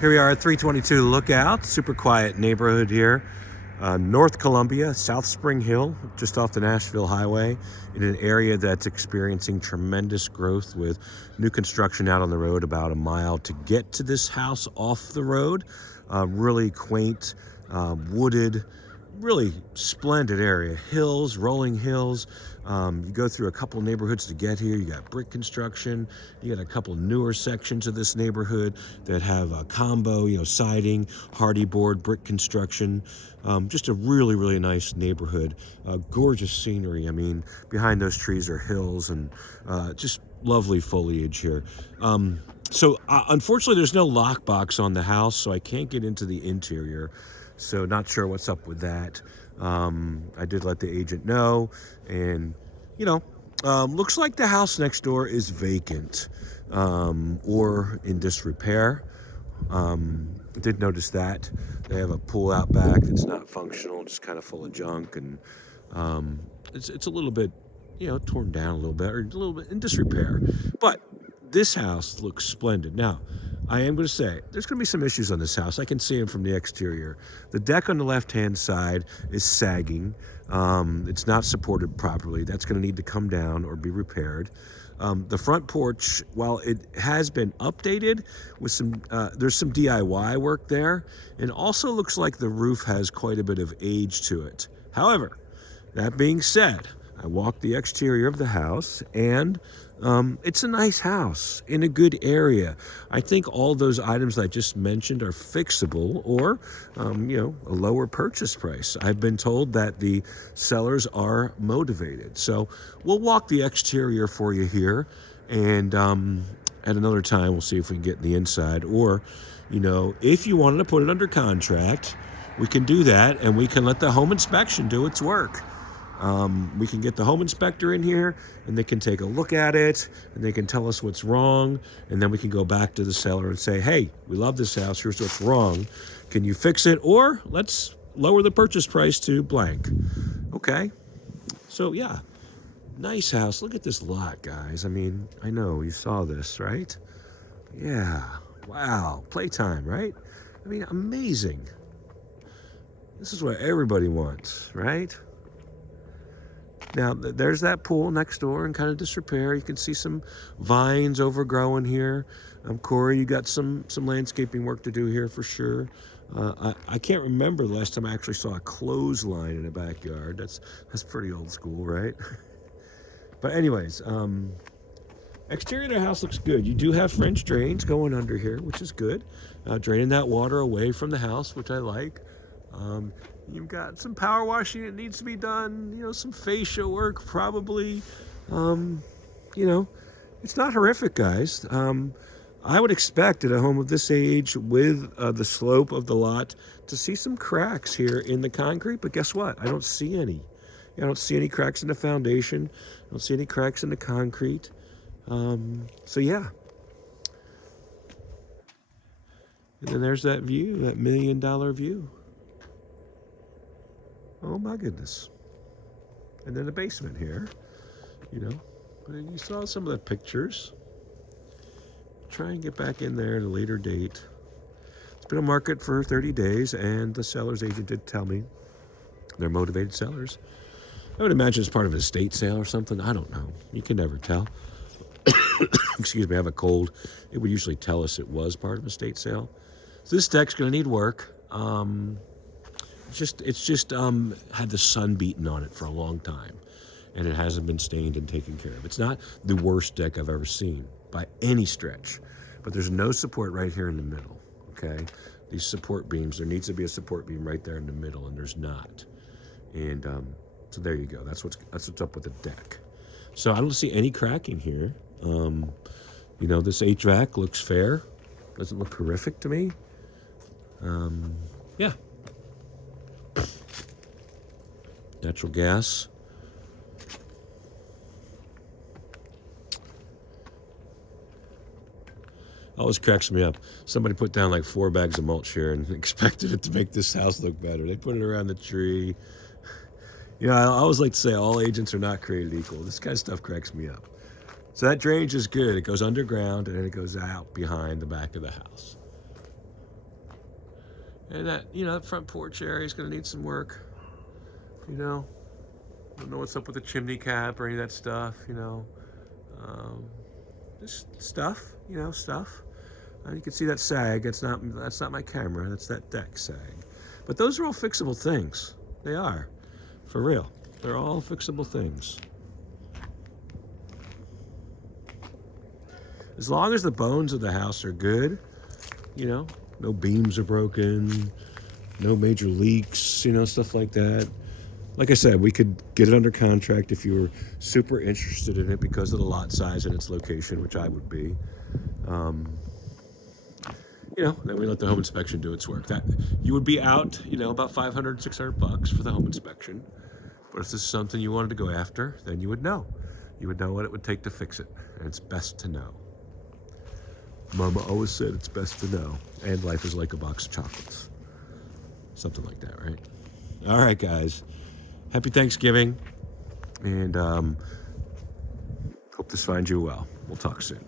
Here we are at 322 Lookout, super quiet neighborhood here. North Columbia, South Spring Hill, just off the Nashville Highway, in an area that's experiencing tremendous growth with new construction out on the road about a mile to get to this house off the road. Really quaint, wooded, really splendid area. Hills, rolling hills. You go through a couple neighborhoods to get here. You got brick construction. You got a couple newer sections of this neighborhood that have a combo, siding, hardy board, brick construction. Just a really, really nice neighborhood. Gorgeous scenery. I mean, behind those trees are hills and just lovely foliage here. Unfortunately, there's no lockbox on the house, so I can't get into the interior. So not sure what's up with that. I did let the agent know, and looks like the house next door is vacant or in disrepair. I did notice that they have a pool out back that's not functional, just kind of full of junk, and it's a little bit, torn down a little bit, or a little bit in disrepair. But this house looks splendid. Now, I am going to say there's going to be some issues on this house. I can see them from the exterior. The deck on the left-hand side is sagging. It's not supported properly. That's going to need to come down or be repaired. The front porch, while it has been updated with there's some DIY work there, and also looks like the roof has quite a bit of age to it. However, that being said, I walked the exterior of the house, and it's a nice house in a good area. I think all those items I just mentioned are fixable, or a lower purchase price. I've been told that the sellers are motivated. So we'll walk the exterior for you here, and at another time we'll see if we can get in the inside. Or, if you wanted to put it under contract, we can do that, and we can let the home inspection do its work. We can get the home inspector in here, and they can take a look at it, and they can tell us what's wrong, and then we can go back to the seller and say, hey, we love this house, here's what's wrong, can you fix it, or let's lower the purchase price to blank. Okay, so yeah, nice house. Look at this lot, guys. I mean, I know you saw this, right? Yeah, wow, playtime, right? I mean, amazing. This is what everybody wants, right? Now, there's that pool next door in kind of disrepair. You can see some vines overgrowing here. Corey, you got some landscaping work to do here for sure. I can't remember the last time I actually saw a clothesline in a backyard. That's pretty old school, right? But anyways, exterior of the house looks good. You do have French drains going under here, which is good. Draining that water away from the house, which I like. You've got some power washing that needs to be done, some fascia work probably. It's not horrific, guys. I would expect at a home of this age with the slope of the lot to see some cracks here in the concrete, but guess what? I don't see any. I don't see any cracks in the foundation. I don't see any cracks in the concrete. So yeah. And then there's that view, that $1 million view. Oh my goodness. And then the basement here, you saw some of the pictures. Try and get back in there at a later date. It's been on market for 30 days, and the seller's agent did tell me they're motivated sellers. I would imagine it's part of an estate sale or something. I don't know. You can never tell. Excuse me, I have a cold. It would usually tell us it was part of an estate sale. So this deck's going to need work. It's just had the sun beaten on it for a long time, and it hasn't been stained and taken care of. It's not the worst deck I've ever seen by any stretch, but there's no support right here in the middle. Okay, these support beams, there needs to be a support beam right there in the middle, and there's not. And so there you go. That's what's up with the deck. So I don't see any cracking here. This HVAC looks fair. Doesn't look horrific to me. Yeah. Natural gas. Always cracks me up. Somebody put down like 4 bags of mulch here and expected it to make this house look better. They put it around the tree. I always like to say all agents are not created equal. This kind of stuff cracks me up. So that drainage is good. It goes underground and then it goes out behind the back of the house. And that, that front porch area is going to need some work. I don't know what's up with the chimney cap or any of that stuff, Um, just stuff, stuff. You can see that sag. That's not my camera. That's that deck sag. But those are all fixable things. They are, for real. They're all fixable things. As long as the bones of the house are good, no beams are broken, no major leaks, stuff like that. Like I said, we could get it under contract if you were super interested in it because of the lot size and its location, which I would be. Then we let the home inspection do its work. That you would be out, about $500, $600 for the home inspection. But if this is something you wanted to go after, then you would know. You would know what it would take to fix it, and it's best to know. Mama always said it's best to know, and life is like a box of chocolates. Something like that, right? All right, guys. Happy Thanksgiving, and hope this finds you well. We'll talk soon.